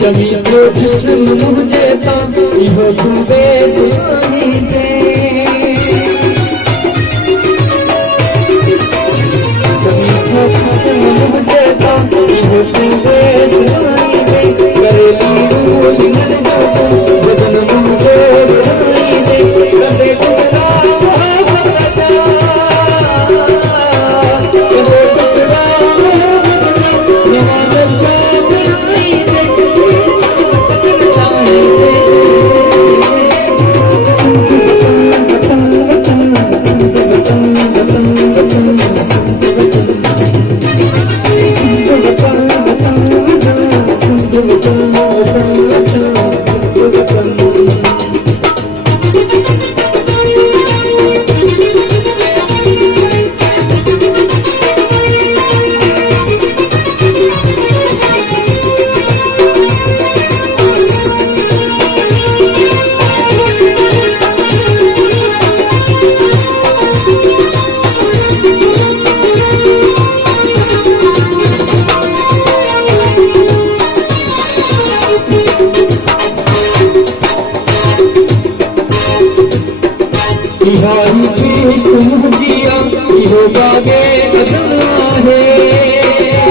कभी तो जिस्म मुझे तो इहो तू बेज़ुबानी दे कभी तो जिस्म मुझे तो इहो तू बेज़ुबानी दे करेली रूल मन जो बदन मुझे बनाई दे कदे टुकड़ा मोहब्बत का कदे टुकड़ा मोहब्बत का नवाज़ साहब बनाई दे इहाई पीस तुम जिया इहो बागे अदना है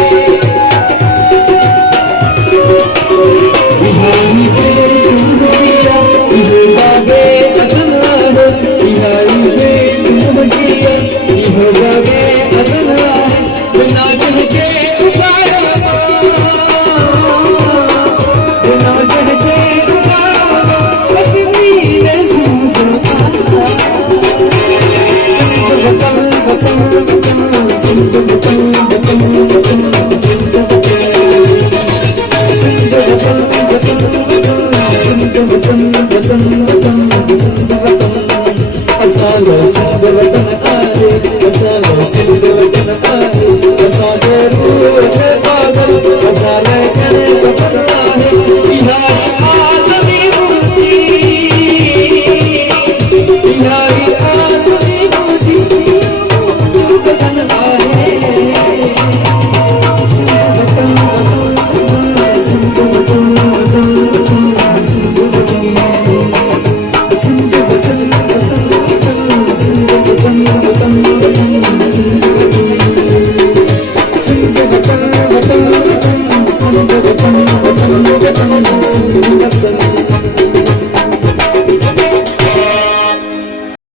इहाई पीस तुम जिया इहो बागे अदना है इहाई पीस तुम जिया इहो बागे अदना है बिना जह के उबारा बिना जह के उबारा अग्नि में सूझ Asal,